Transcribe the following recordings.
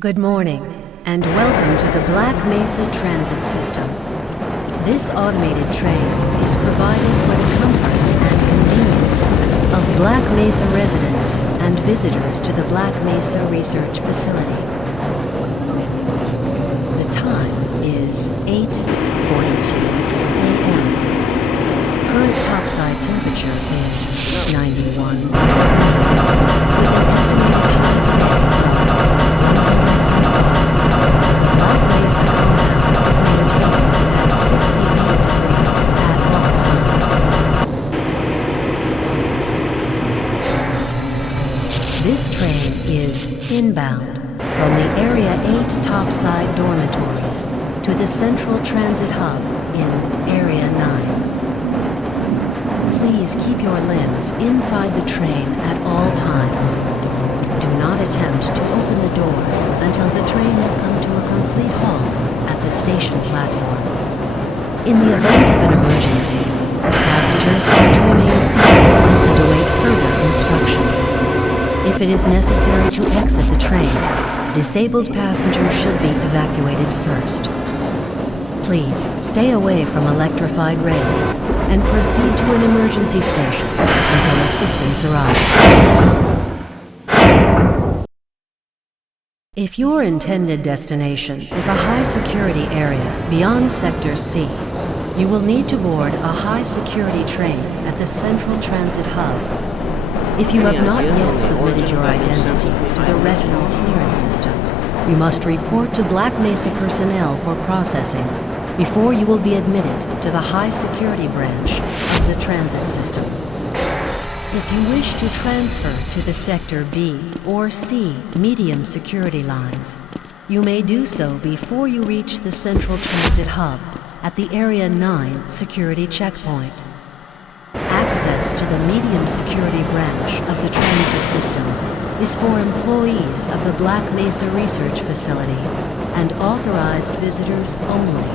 Good morning, and welcome to the Black Mesa Transit System. This automated train is provided for the comfort and convenience of Black Mesa residents and visitors to the Black Mesa Research Facility. The time is 8:42 a.m. Current topside temperature is 91 degrees, with an estimated high today Black Mesa compound is maintained at 68 degrees at all times. This train is inbound from the Area 8 topside dormitories to the Central Transit Hub in Area 9. Please keep your limbs inside the train at all times. Do not attempt to open the doors until the train has come to a complete halt at the station platform. In the event of an emergency, passengers are to remain seated and await further instruction. If it is necessary to exit the train, disabled passengers should be evacuated first. Please stay away from electrified rails and proceed to an emergency station until assistance arrives. If your intended destination is a high-security area beyond Sector C, you will need to board a high-security train at the Central Transit Hub. If you have not yet submitted your identity to the retinal clearance system, you must report to Black Mesa personnel for processing before you will be admitted to the high-security branch of the transit system. If you wish to transfer to the Sector B or C medium security lines, you may do so before you reach the Central Transit Hub at the Area 9 security checkpoint. Access to the medium security branch of the transit system is for employees of the Black Mesa Research Facility and authorized visitors only,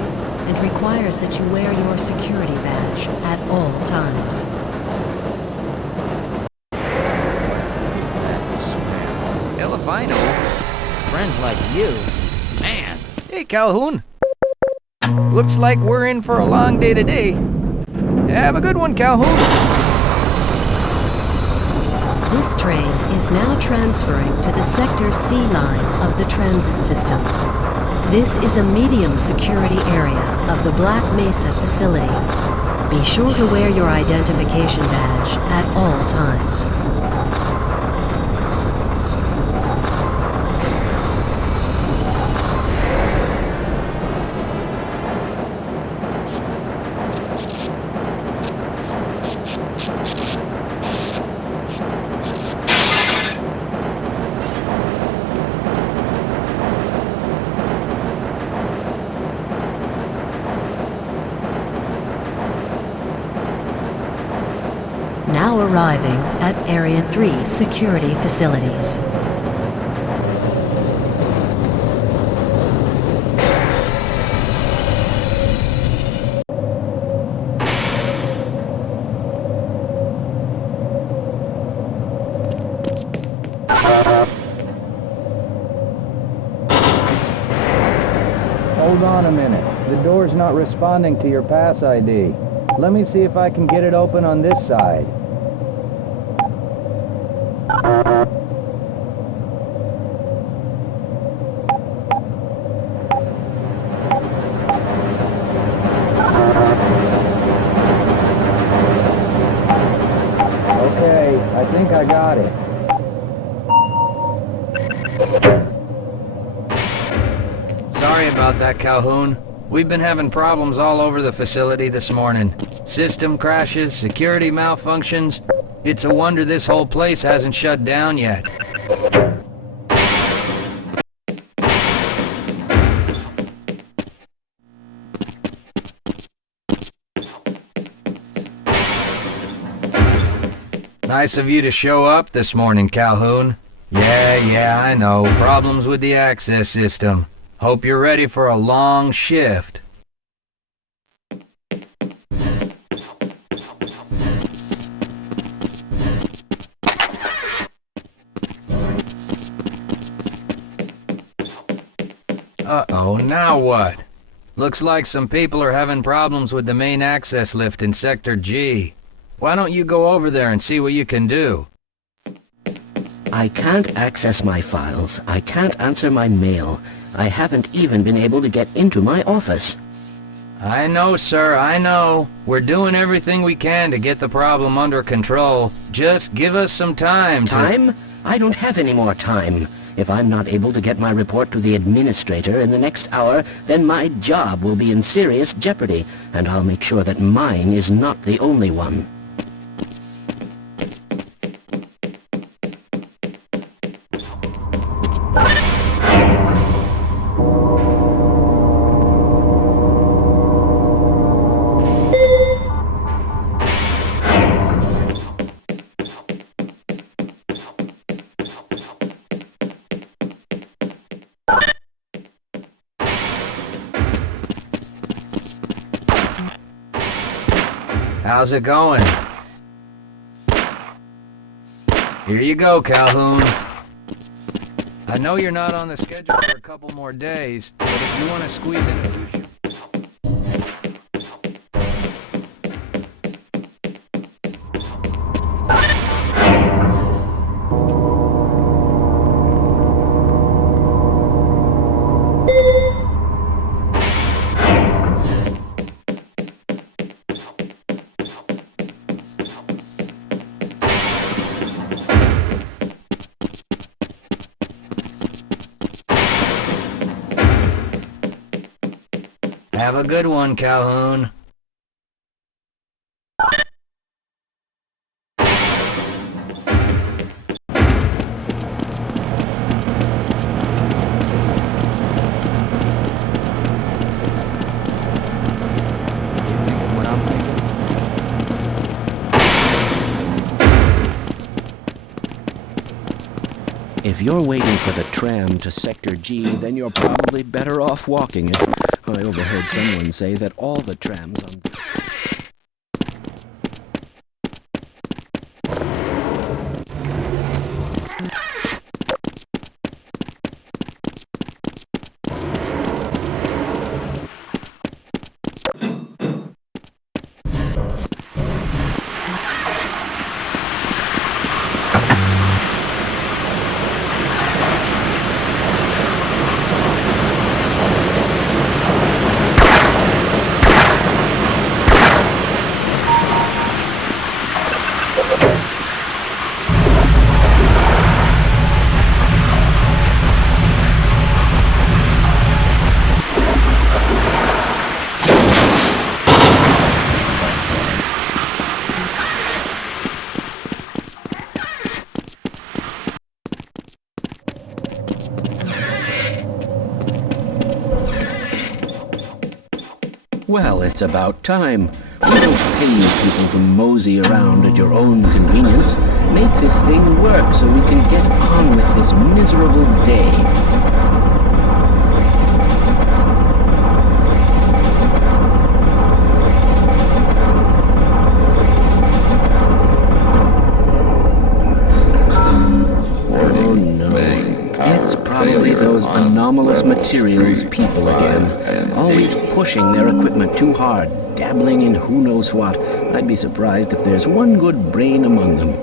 and requires that you wear your security badge at all times. Albino? Friends like you? Man! Hey, Calhoun! Looks like we're in for a long day today. Have a good one, Calhoun! This train is now transferring to the Sector C line of the transit system. This is a medium security area of the Black Mesa facility. Be sure to wear your identification badge at all times. Now arriving at Area 3 security facilities. Hold on a minute. The door's not responding to your pass ID. Let me see if I can get it open on this side. Okay, I think I got it. Sorry about that, Calhoun. We've been having problems all over the facility this morning. System crashes, security malfunctions. It's a wonder this whole place hasn't shut down yet. Nice of you to show up this morning, Calhoun. Yeah, I know. Problems with the access system. Hope you're ready for a long shift. Uh-oh, now what? Looks like some people are having problems with the main access lift in Sector G. Why don't you go over there and see what you can do? I can't access my files. I can't answer my mail. I haven't even been able to get into my office. I know, sir, I know. We're doing everything we can to get the problem under control. Just give us some time to... Time? I don't have any more time. If I'm not able to get my report to the administrator in the next hour, then my job will be in serious jeopardy, and I'll make sure that mine is not the only one. How's it going? Here you go, Calhoun. I know you're not on the schedule for a couple more days, but if you want to squeeze in a few... Have a good one, Calhoun. If you're waiting for the tram to Sector G, then you're probably better off walking it. I overheard someone say that all the trams on... Well, it's about time. We don't pay you people to mosey around at your own convenience. Make this thing work so we can get on with this miserable day. Oh no. It's probably those anomalous materials people again. Always pushing their equipment too hard, dabbling in who knows what. I'd be surprised if there's one good brain among them.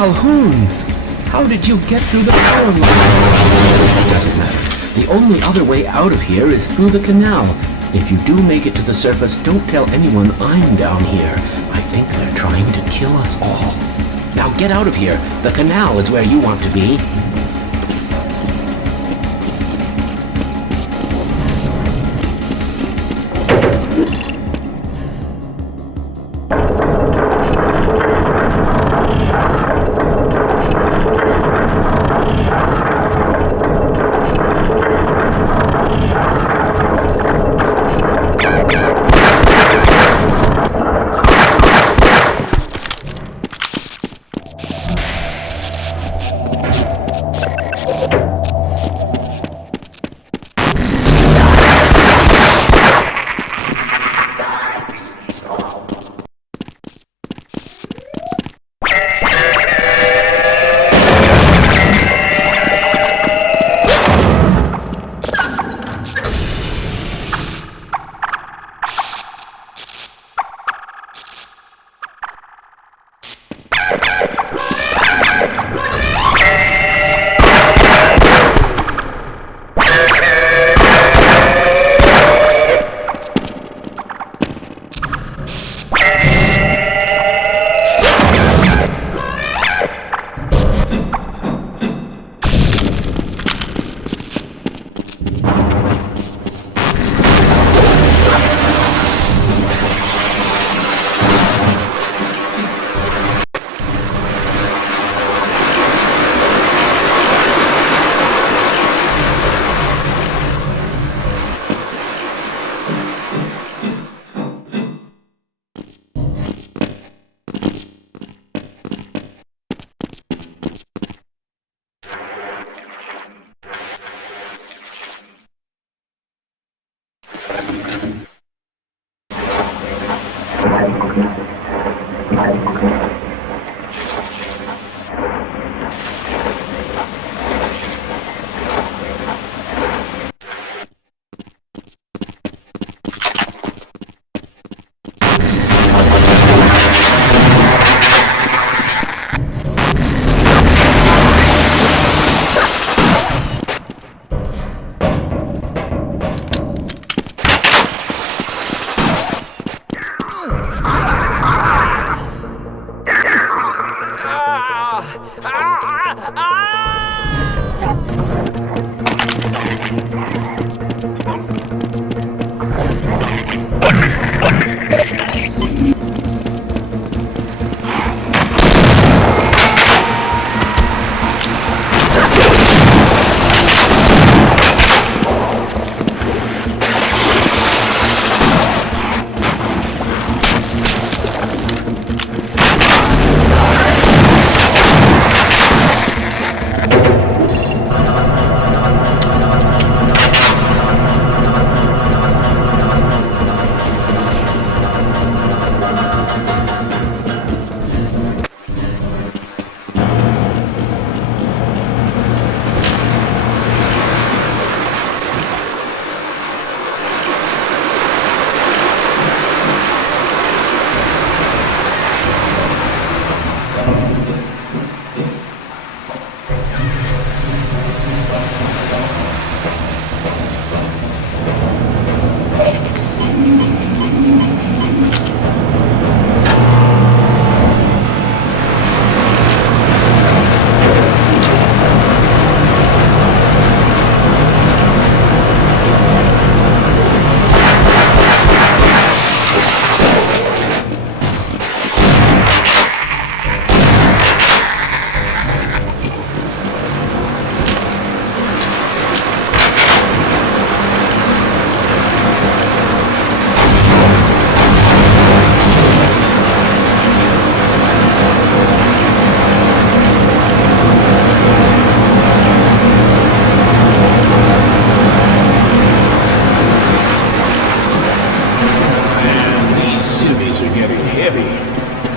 Calhoun! How did you get through the power line? It doesn't matter. The only other way out of here is through the canal. If you do make it to the surface, don't tell anyone I'm down here. I think they're trying to kill us all. Now get out of here. The canal is where you want to be.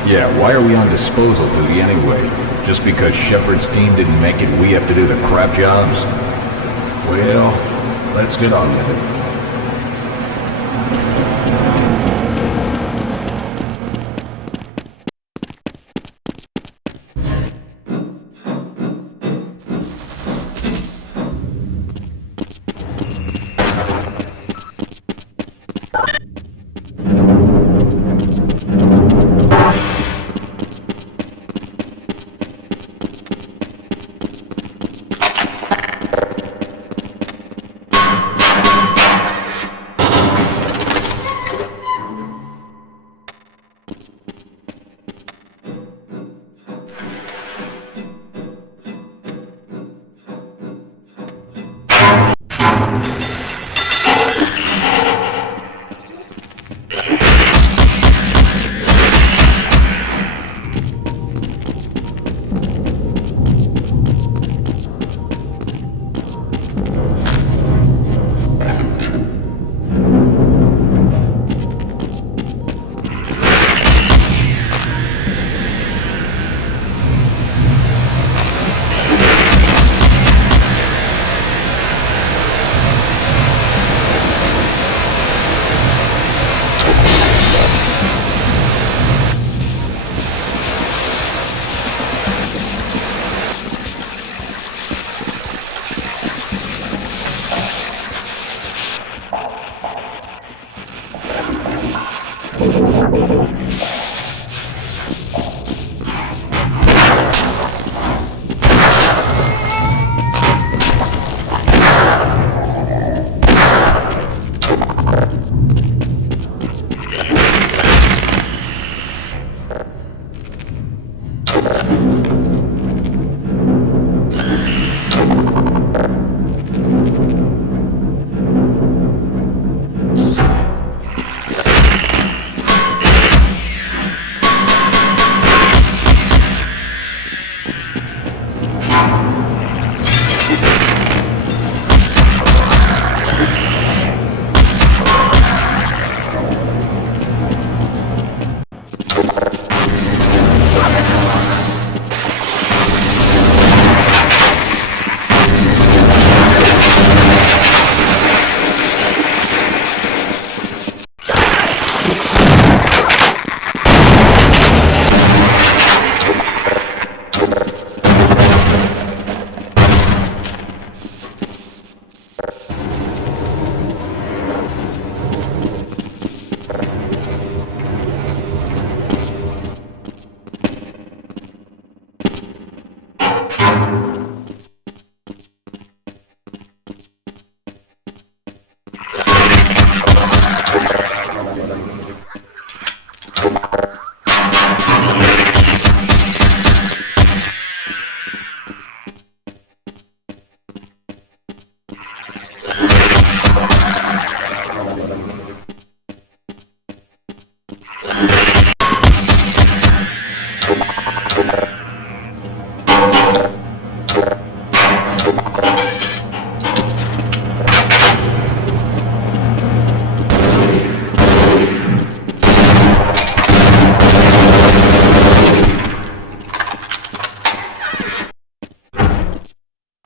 Yeah, why are we on disposal duty anyway? Just because Shephard's team didn't make it, we have to do the crap jobs? Well, let's get on with it.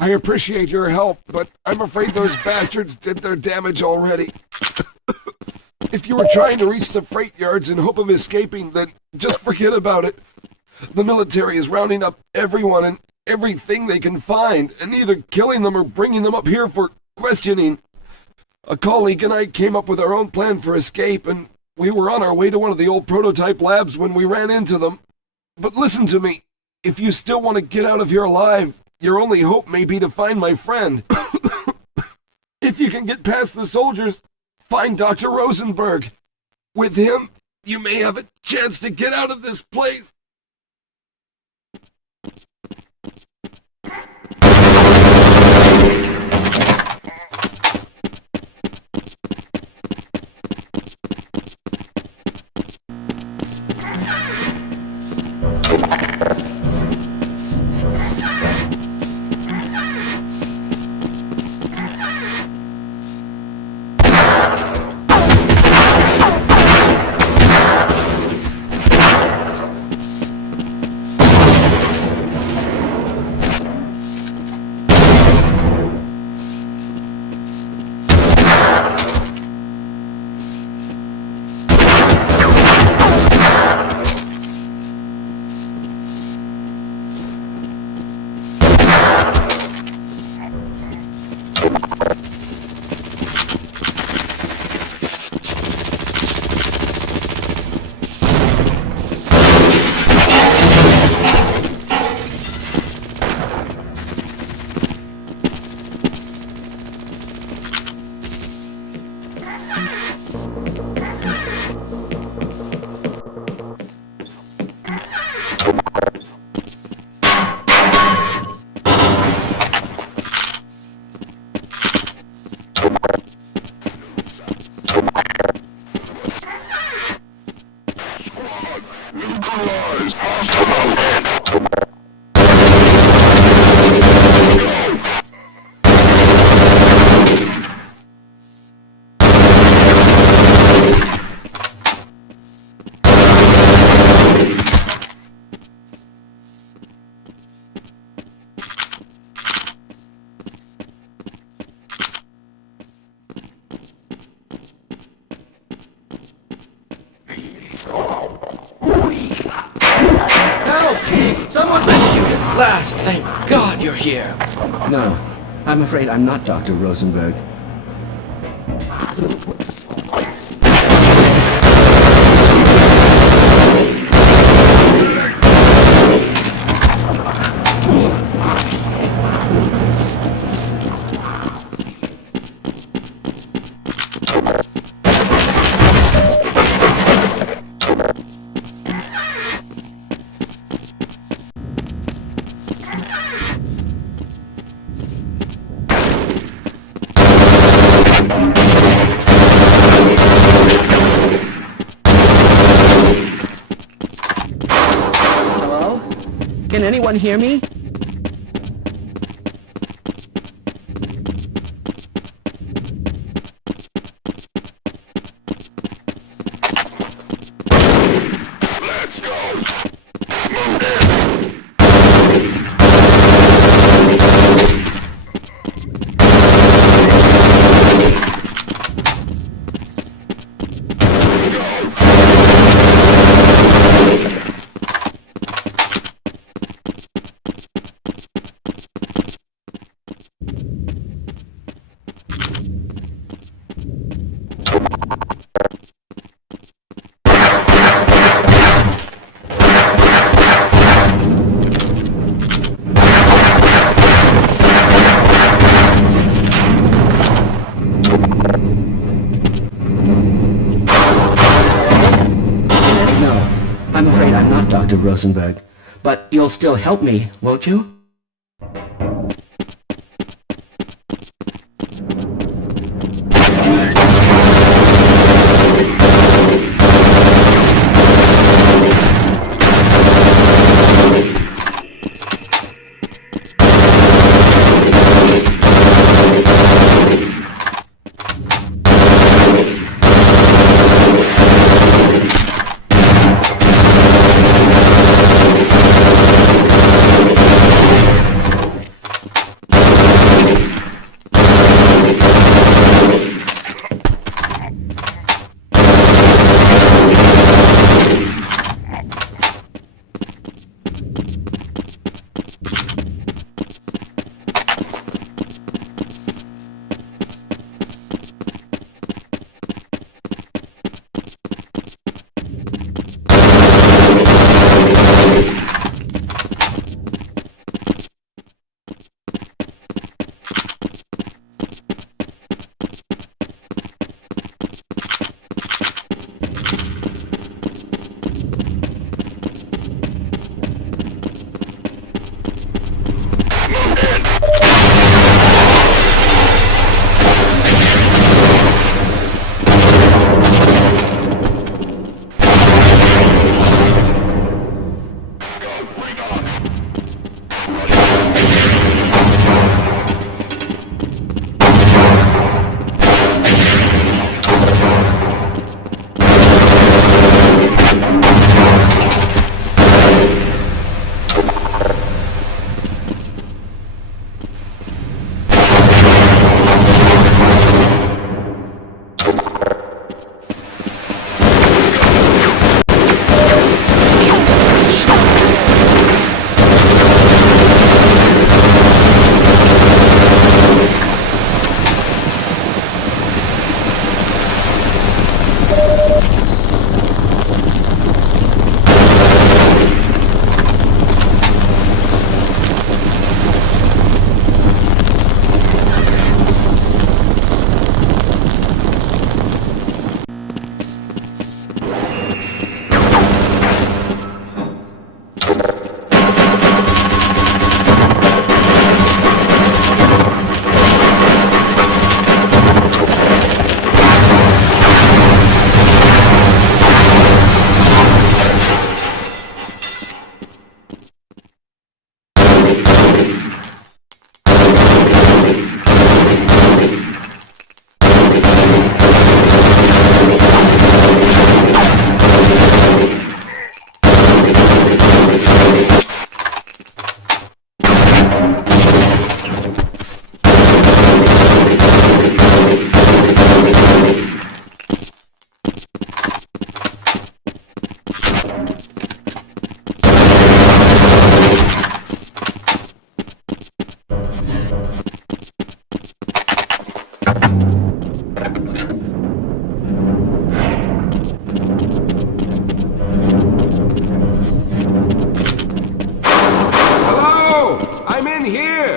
I appreciate your help, but I'm afraid those bastards did their damage already. If you were trying to reach the freight yards in hope of escaping, then just forget about it. The military is rounding up everyone and everything they can find, and either killing them or bringing them up here for questioning. A colleague and I came up with our own plan for escape, and we were on our way to one of the old prototype labs when we ran into them. But listen to me. If you still want to get out of here alive, your only hope may be to find my friend. If you can get past the soldiers, find Dr. Rosenberg. With him, you may have a chance to get out of this place. last, thank God you're here. No, I'm afraid I'm not Dr. Rosenberg. Can anyone hear me? I'm afraid I'm not Dr. Rosenberg, but you'll still help me, won't you?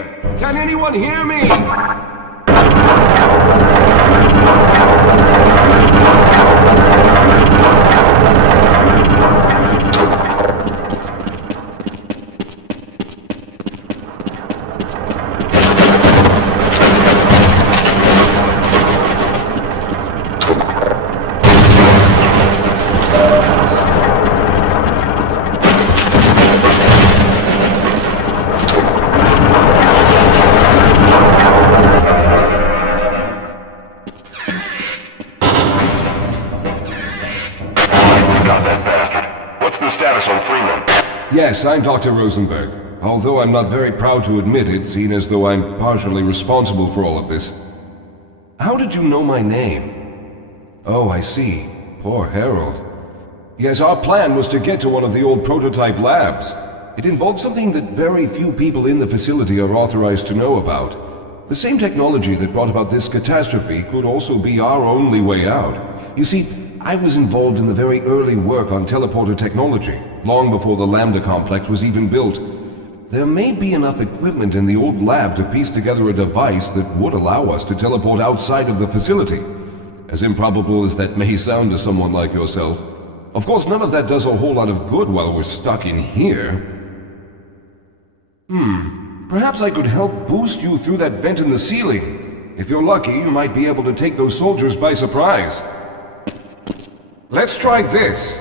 here! Can anyone hear me? Yes, I'm Dr. Rosenberg. Although I'm not very proud to admit it, seeing as though I'm partially responsible for all of this. How did you know my name? Oh, I see. Poor Harold. Yes, our plan was to get to one of the old prototype labs. It involved something that very few people in the facility are authorized to know about. The same technology that brought about this catastrophe could also be our only way out. You see, I was involved in the very early work on teleporter technology, long before the Lambda complex was even built. There may be enough equipment in the old lab to piece together a device that would allow us to teleport outside of the facility. As improbable as that may sound to someone like yourself. Of course, none of that does a whole lot of good while we're stuck in here. Perhaps I could help boost you through that vent in the ceiling. If you're lucky, you might be able to take those soldiers by surprise. Let's try this.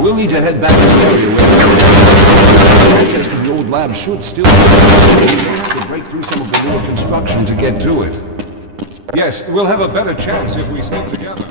We'll need to head back to the area where access to the old lab should still be. We'll have to break through some of the newer construction to get to it. Yes, we'll have a better chance if we stick together.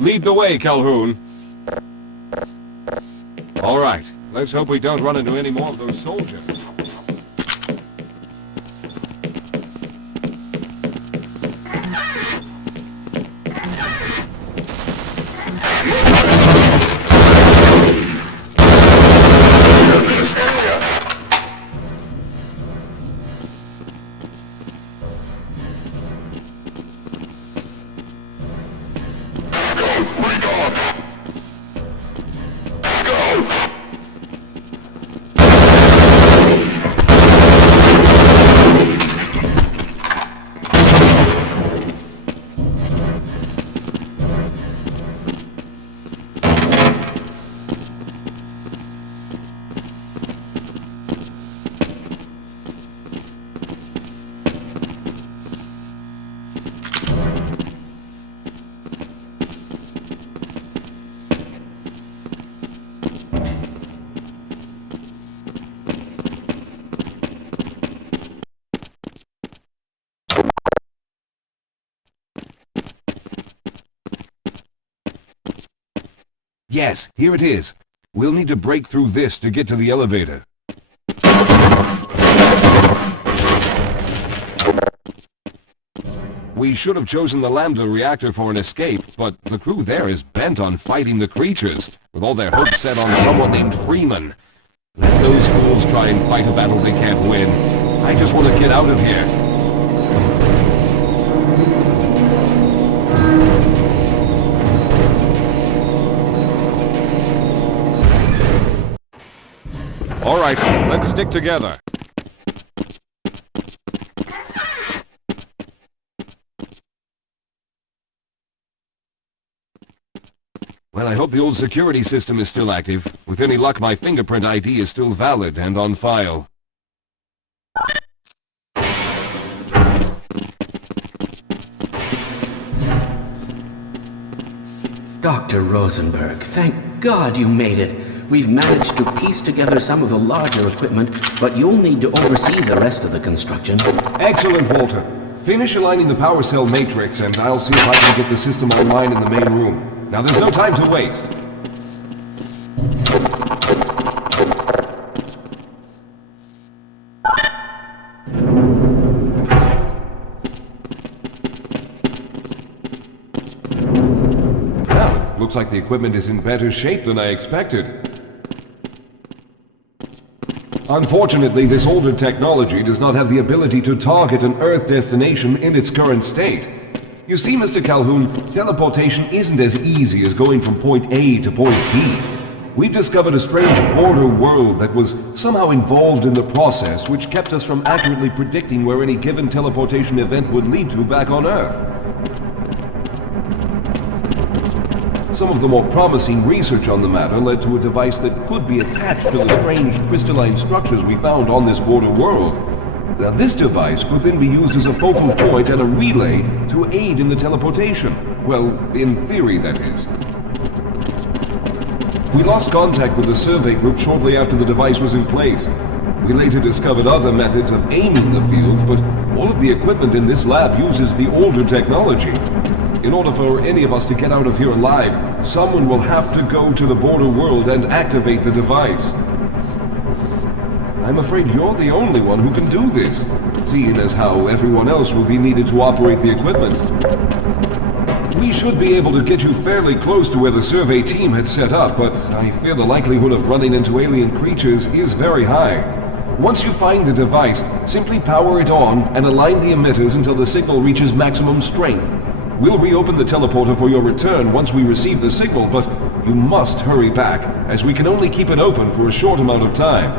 Lead the way, Calhoun. All right, let's hope we don't run into any more of those soldiers. Yes, here it is. We'll need to break through this to get to the elevator. We should have chosen the Lambda reactor for an escape, but the crew there is bent on fighting the creatures, with all their hopes set on someone named Freeman. Let those fools try and fight a battle they can't win. I just want to get out of here. All right, let's stick together. Well, I hope the old security system is still active. With any luck, my fingerprint ID is still valid and on file. Dr. Rosenberg, thank God you made it. We've managed to piece together some of the larger equipment, but you'll need to oversee the rest of the construction. Excellent, Walter. Finish aligning the power cell matrix, and I'll see if I can get the system online in the main room. Now, there's no time to waste. Well, looks like the equipment is in better shape than I expected. Unfortunately, this older technology does not have the ability to target an Earth destination in its current state. You see, Mr. Calhoun, teleportation isn't as easy as going from point A to point B. We've discovered a strange border world that was somehow involved in the process, which kept us from accurately predicting where any given teleportation event would lead to back on Earth. Some of the more promising research on the matter led to a device that could be attached to the strange crystalline structures we found on this border world. Now, this device could then be used as a focal point and a relay to aid in the teleportation. Well, in theory, that is. We lost contact with the survey group shortly after the device was in place. We later discovered other methods of aiming the field, but all of the equipment in this lab uses the older technology. In order for any of us to get out of here alive, someone will have to go to the border world and activate the device. I'm afraid you're the only one who can do this, seeing as how everyone else will be needed to operate the equipment. We should be able to get you fairly close to where the survey team had set up, but I fear the likelihood of running into alien creatures is very high. Once you find the device, simply power it on and align the emitters until the signal reaches maximum strength. We'll reopen the teleporter for your return once we receive the signal, but you must hurry back, as we can only keep it open for a short amount of time.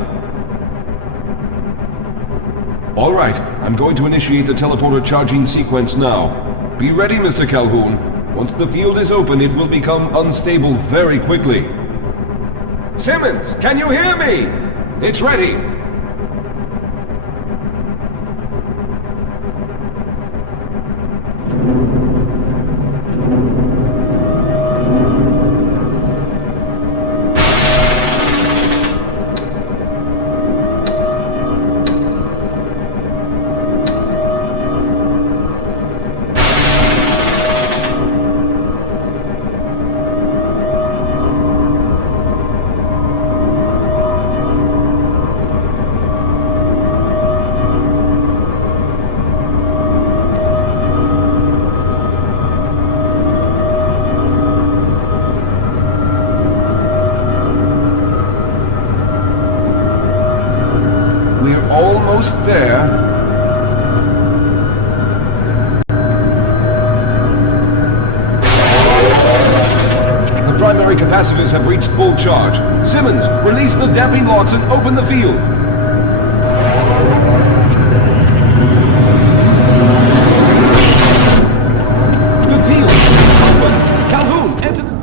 All right, I'm going to initiate the teleporter charging sequence now. Be ready, Mr. Calhoun. Once the field is open, it will become unstable very quickly. Simmons, can you hear me? It's ready. Almost there. The primary capacitors have reached full charge. Simmons, release the damping locks and open the field. The field is open. Calhoun, enter the...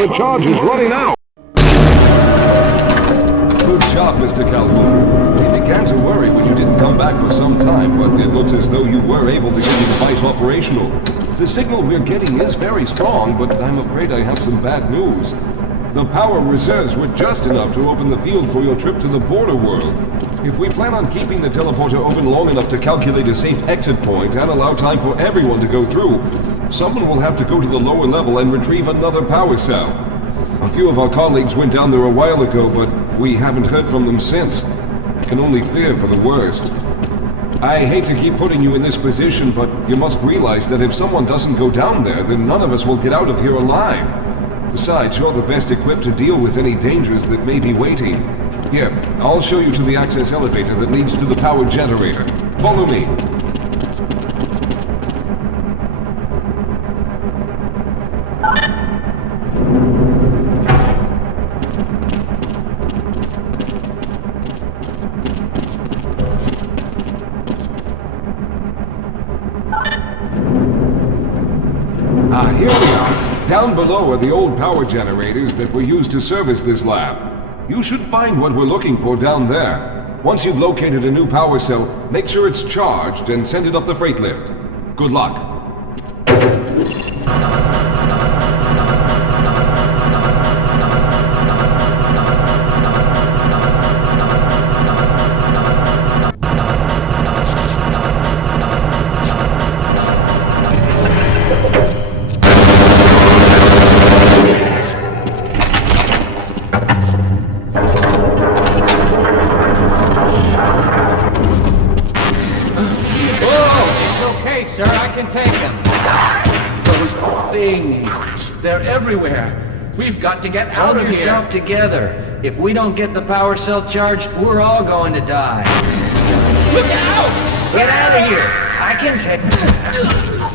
The charge is running out! Good job, Mr. Calhoun. We began to worry when you didn't come back for some time, but it looks as though you were able to get the device operational. The signal we're getting is very strong, but I'm afraid I have some bad news. The power reserves were just enough to open the field for your trip to the border world. If we plan on keeping the teleporter open long enough to calculate a safe exit point and allow time for everyone to go through, someone will have to go to the lower level and retrieve another power cell. A few of our colleagues went down there a while ago, but we haven't heard from them since. I can only fear for the worst. I hate to keep putting you in this position, but you must realize that if someone doesn't go down there, then none of us will get out of here alive. Besides, you're the best equipped to deal with any dangers that may be waiting. Here, I'll show you to the access elevator that leads to the power generator. Follow me. Here we are. Down below are the old power generators that were used to service this lab. You should find what we're looking for down there. Once you've located a new power cell, make sure it's charged and send it up the freight lift. Good luck. They're everywhere. We've got to get out of here. Pull yourself together. If we don't get the power cell charged, we're all going to die. Look out! Get out of here! I can take...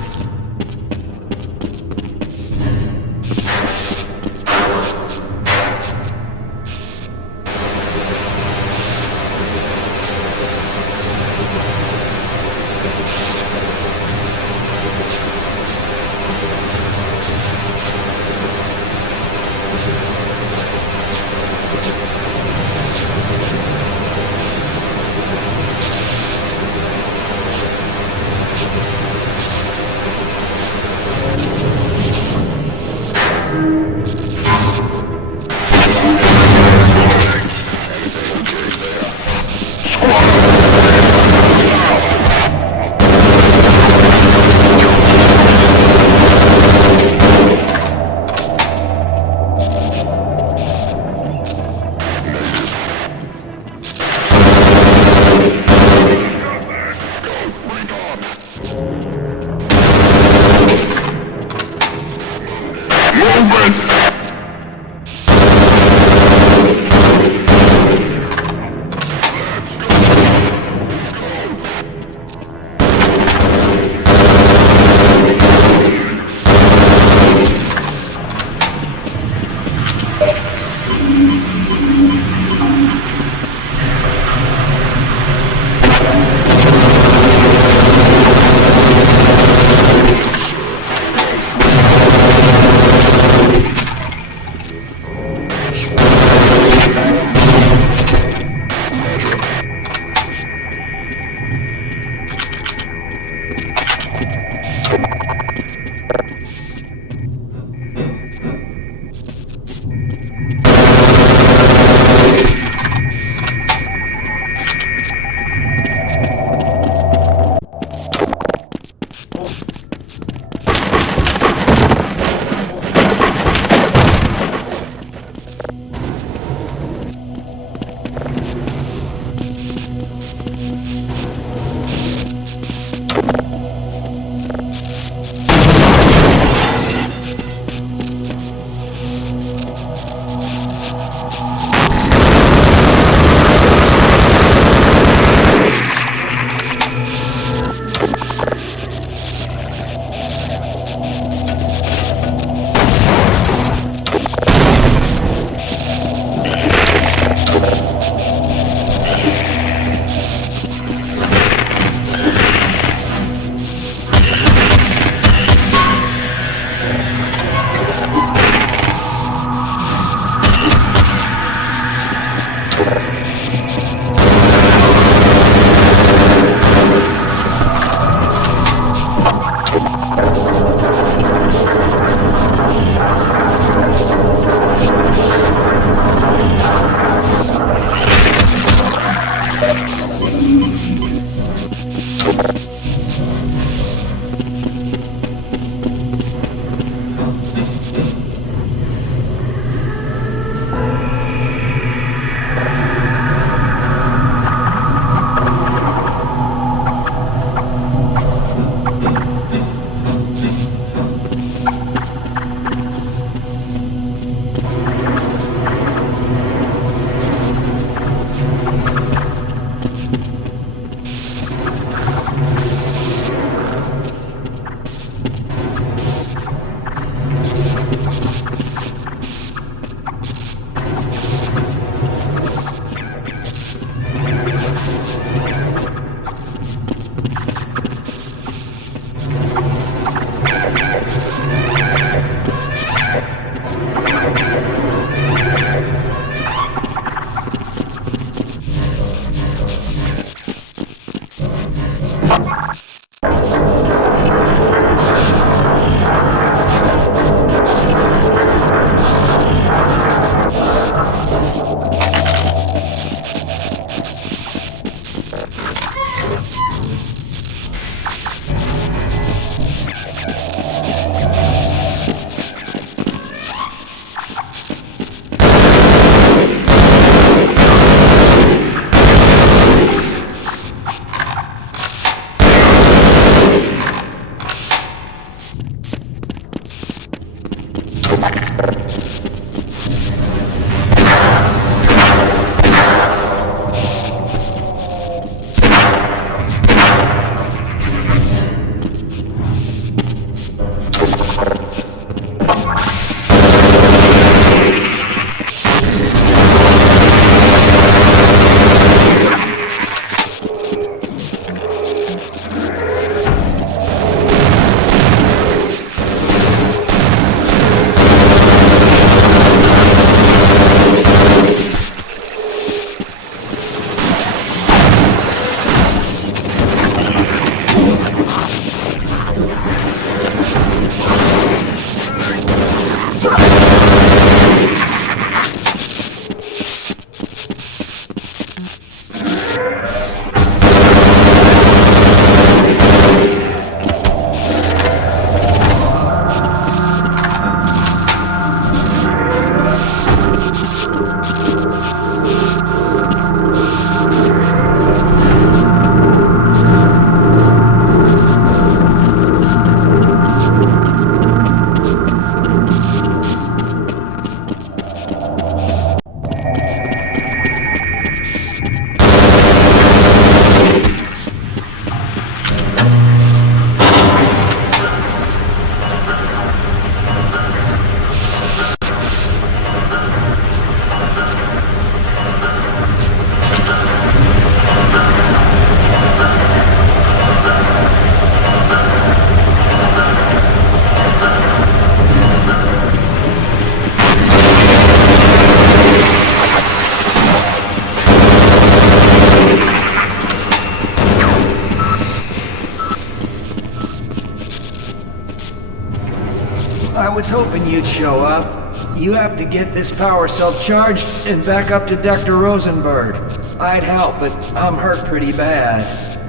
was hoping you'd show up. You have to get this power cell charged and back up to Dr. Rosenberg. I'd help, but I'm hurt pretty bad.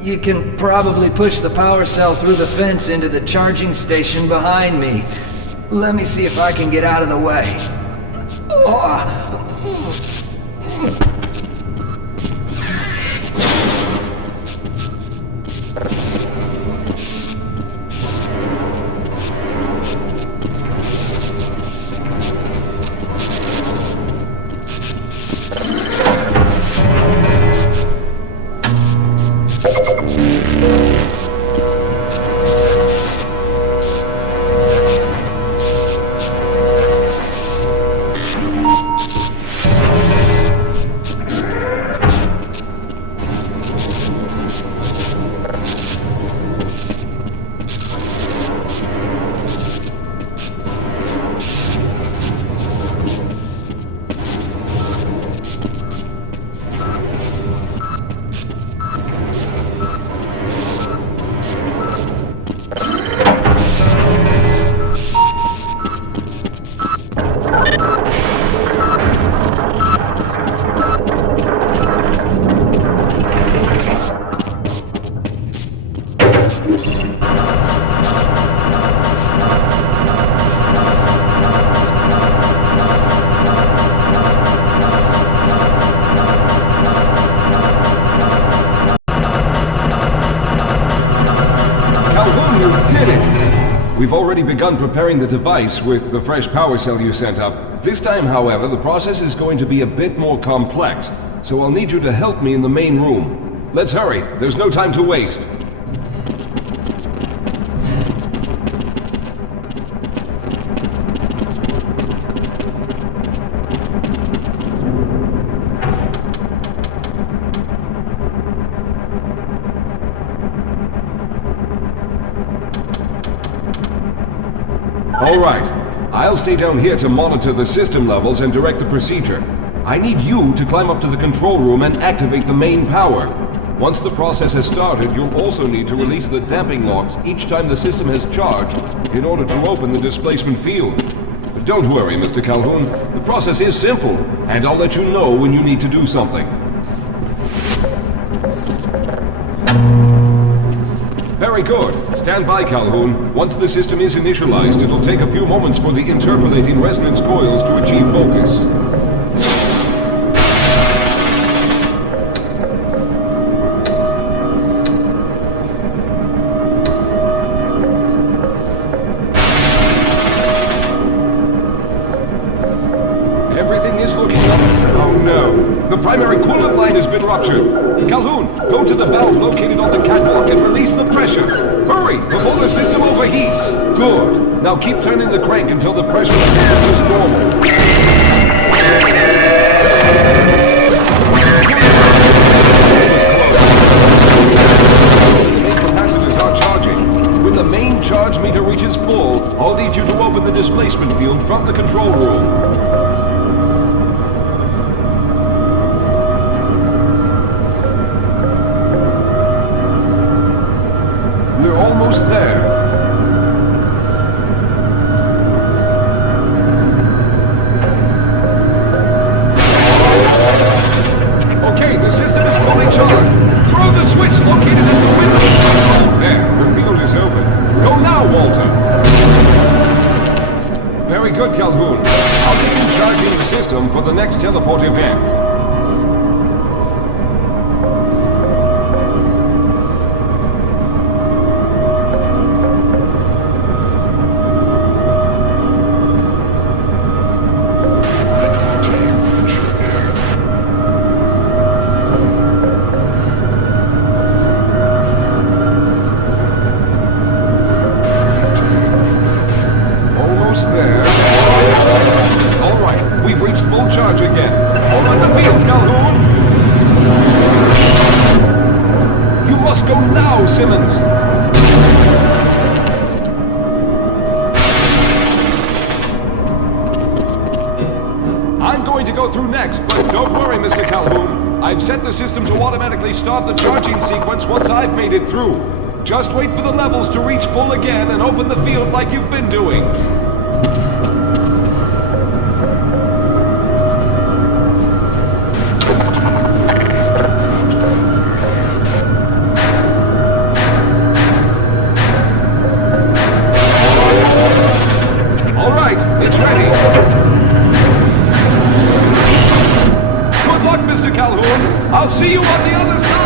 You can probably push the power cell through the fence into the charging station behind me. Let me see if I can get out of the way. We've already begun preparing the device with the fresh power cell you sent up. This time, however, the process is going to be a bit more complex, so I'll need you to help me in the main room. Let's hurry, there's no time to waste. All right. I'll stay down here to monitor the system levels and direct the procedure. I need you to climb up to the control room and activate the main power. Once the process has started, you'll also need to release the damping locks each time the system has charged in order to open the displacement field. But don't worry, Mr. Calhoun. The process is simple, and I'll let you know when you need to do something. Very good. Stand by, Calhoun. Once the system is initialized, it'll take a few moments for the interpolating resonance coils to achieve focus. Everything is looking up. Oh no. The primary coolant line has been ruptured. Calhoun, go to the valve located on the catwalk and release the pressure. Hurry, before the system overheats. Good. Now keep turning the crank until the pressure is normal. The main capacitors are charging. When the main charge meter reaches full, I'll need you to open the displacement field from the control room. Almost there. Okay, the system is fully charged. Throw the switch located at the window. There, the field is open. Go now, Walter. Very good, Calhoun. I'll begin charging the system for the next teleport event. I've set the system to automatically start the charging sequence once I've made it through. Just wait for the levels to reach full again and open the field like you've been doing. All right, it's ready. Good luck, Mr. Calhoun. I'll see you on the other side.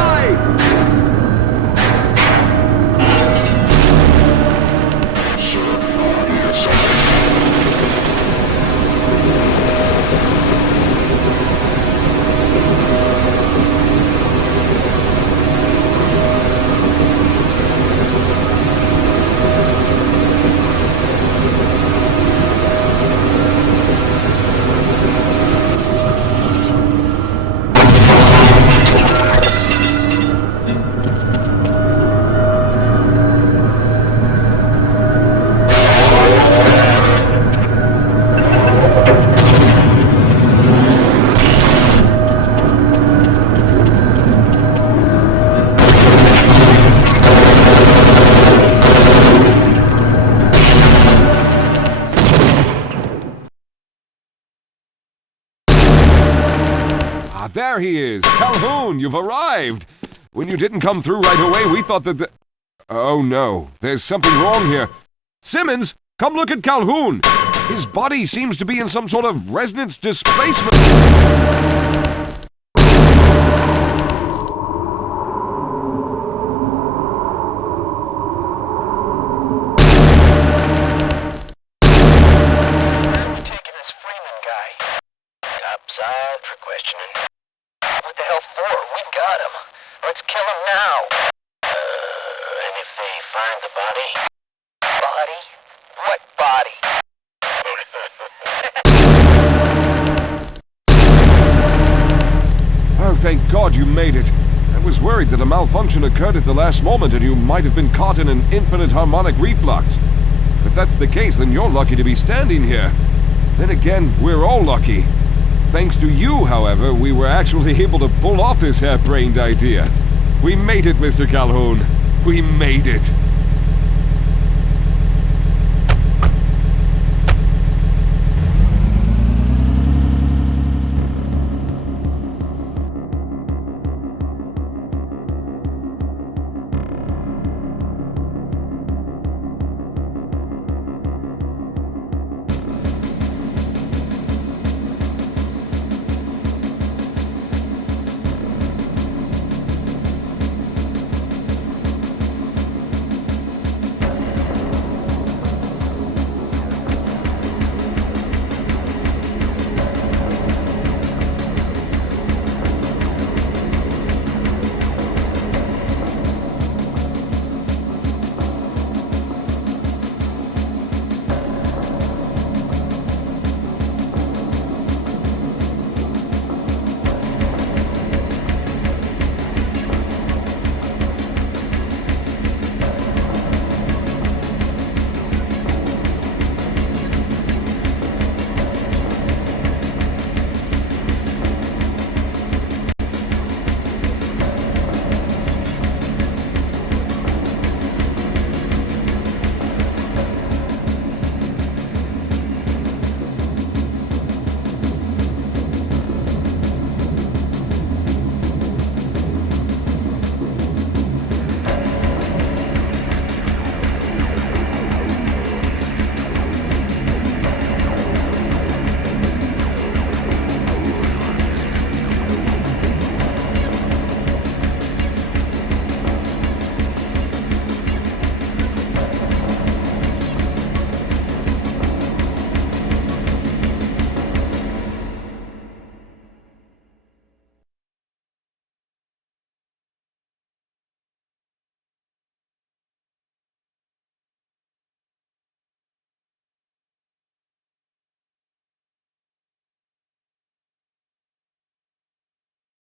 There he is! Calhoun, you've arrived! When you didn't come through right away, we thought that Oh no, there's something wrong here. Simmons, come look at Calhoun! His body seems to be in some sort of resonance displacement. Thank God you made it. I was worried that a malfunction occurred at the last moment and you might have been caught in an infinite harmonic reflux. If that's the case, then you're lucky to be standing here. Then again, we're all lucky. Thanks to you, however, we were actually able to pull off this harebrained idea. We made it, Mr. Calhoun. We made it.